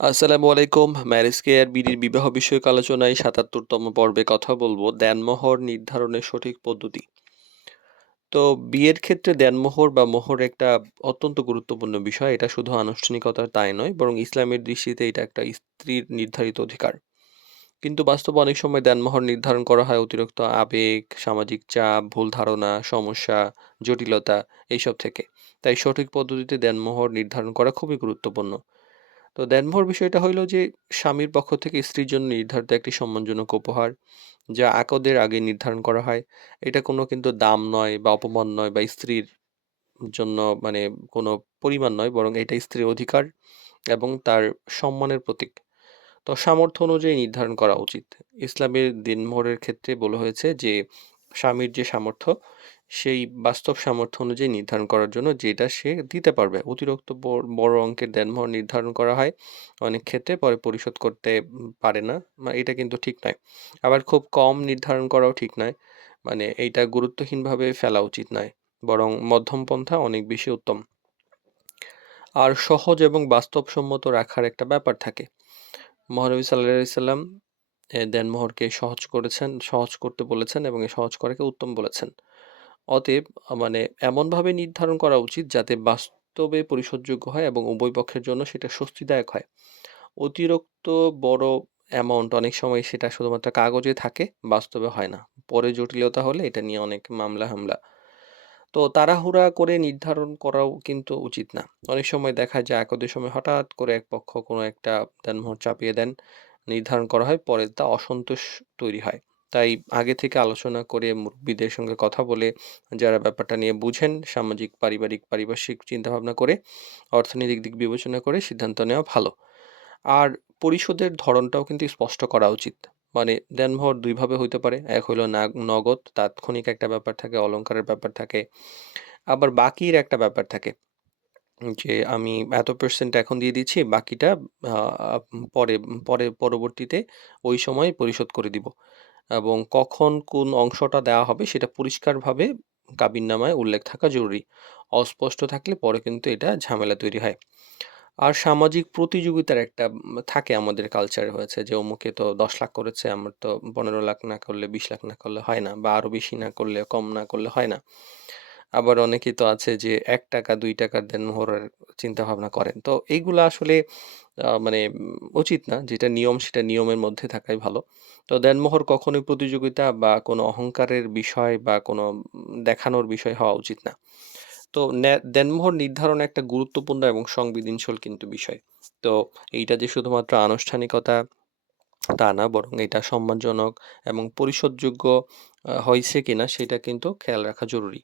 আসসালামু আলাইকুম। Marriage care বিডির বিবাহ বিষয়ক আলোচনায় ৭৭তম পর্বে কথা বলবো দেনমোহর নির্ধারণের সঠিক পদ্ধতি। তো বিয়ের ক্ষেত্রে দেনমোহর বা মোহর একটা অত্যন্ত গুরুত্বপূর্ণ বিষয়। এটা শুধু আনুষ্ঠানিকতা তাই নয়, বরং ইসলামের দৃষ্টিতে এটা একটা স্ত্রীর নির্ধারিত অধিকার। কিন্তু বাস্তবে অনেক সময় দেনমোহর নির্ধারণ করা হয় অতিরিক্ত আবেগ, সামাজিক চাপ, ভুল ধারণা, সমস্যা, জটিলতা এইসব থেকে। তাই সঠিক পদ্ধতিতে দেনমোহর নির্ধারণ করা খুবই গুরুত্বপূর্ণ। তো দেনমোহর বিষয়টা হইল যে স্বামীর পক্ষ থেকে স্ত্রীর জন্য নির্ধারিত একটি সম্মানজনক উপহার, যা আকদের আগে নির্ধারণ করা হয়। এটা কোনো কিন্তু দাম নয় বা অপমান নয় বা স্ত্রীর জন্য মানে কোনো পরিমাণ নয়, বরং এটা স্ত্রীর অধিকার এবং তার সম্মানের প্রতীক। তো সামর্থ্য অনুযায়ী নির্ধারণ করা উচিত। ইসলামের দিনমোহরের ক্ষেত্রে বলা হয়েছে যে স্বামীর যে সামর্থ্য, সেই বাস্তব সামর্থ্য অনুযায়ী নির্ধারণ করার জন্য যেটা সে দিতে পারবে। অতিরিক্ত বড় অঙ্কের দেনমোহর নির্ধারণ করা হয় অনেক ক্ষেত্রে, পরে পরিশোধ করতে পারে না। এটা কিন্তু ঠিক নয়। আবার খুব কম নির্ধারণ করাও ঠিক নয়। মানে এইটা গুরুত্বহীনভাবে ফেলা উচিত নয়। বরং মধ্যম পন্থা অনেক বেশি উত্তম। আর সহজ এবং বাস্তবসম্মত রাখার একটা ব্যাপার থাকে। মহানবী সাল্লাল্লাহু আলাইহি সাল্লাম দেনমোহরকে সহজ করতে বলেছেন এবং এই সহজ করাকে উত্তম বলেছেন। অতএব মানে এমনভাবে নির্ধারণ করা উচিত যাতে বাস্তবে পরিশোধযোগ্য হয় এবং উভয় পক্ষের জন্য সেটা স্বস্তিদায়ক হয়। অতিরিক্ত বড় অ্যামাউন্ট অনেক সময় সেটা শুধুমাত্র কাগজে থাকে, বাস্তবে হয় না। পরে জটিলতা হলে এটা নিয়ে অনেক মামলা-হামলা। তো তাড়াহুড়া করে নির্ধারণ করাও কিন্তু উচিত না। অনেক সময় দেখা যায় আকদের সময় হঠাৎ করে এক পক্ষ কোনো একটা দেনমোহর চাপিয়ে দেন, নির্ধারণ করা হয়, পরে তা অসন্তোষ তৈরি হয়। তাই আগে থেকে আলোচনা করে মুরব্বিদের সঙ্গে কথা বলে, যারা ব্যাপারটা নিয়ে বুঝেন, সামাজিক, পারিপার্শ্বিক চিন্তাভাবনা করে, অর্থনৈতিক দিক বিবেচনা করে সিদ্ধান্ত নেওয়া ভালো। আর পরিশোধের ধরনটাও কিন্তু স্পষ্ট করা উচিত। মানে দেনমোহর ২ ভাবে হইতে পারে। এক হইলো নগদ, তাৎক্ষণিক একটা ব্যাপার থাকে, অলংকারের ব্যাপার থাকে। আবার বাকির একটা ব্যাপার থাকে। যে আমি এত % এখন দিয়ে দিচ্ছি, বাকিটা আ পরে পরবর্তীতে ওই সময় পরিশোধ করে দিব। এবং কখন কোন অংশটা দেওয়া হবে সেটা পরিষ্কারভাবে কাবিননামায় উল্লেখ থাকা জরুরি। অস্পষ্ট থাকলে পরে কিন্তু এটা ঝামেলা তৈরি হয়। আর সামাজিক প্রতিযোগিতার একটা থাকে আমাদের কালচারে হয়েছে যে অমুকে তো ১০ লাখ করেছে, আমার তো ১৫ লাখ না করলে ২০ লাখ না করলে হয় না, বা আরো বেশি না করলে, কম না করলে হয় না। আবার অনেকেই তো আছে যে ৳১ ৳২ দেনমোহরের চিন্তাভাবনা করেন। তো এইগুলা আসলে মানে উচিত না। যেটা নিয়ম সেটা নিয়মের মধ্যে থাকাই ভালো। তো দেনমোহর কখনোই প্রতিযোগিতা বা কোনো অহংকারের বিষয় বা কোনো দেখানোর বিষয় হওয়া উচিত না। তো দেনমোহর নির্ধারণ একটা গুরুত্বপূর্ণ এবং সংবেদনশীল কিন্তু বিষয়। তো এইটা যে শুধুমাত্র আনুষ্ঠানিকতা তা না, বরং এটা সম্মানজনক এবং পরিশোধযোগ্য হইছে কিনা সেটা কিন্তু খেয়াল রাখা জরুরি।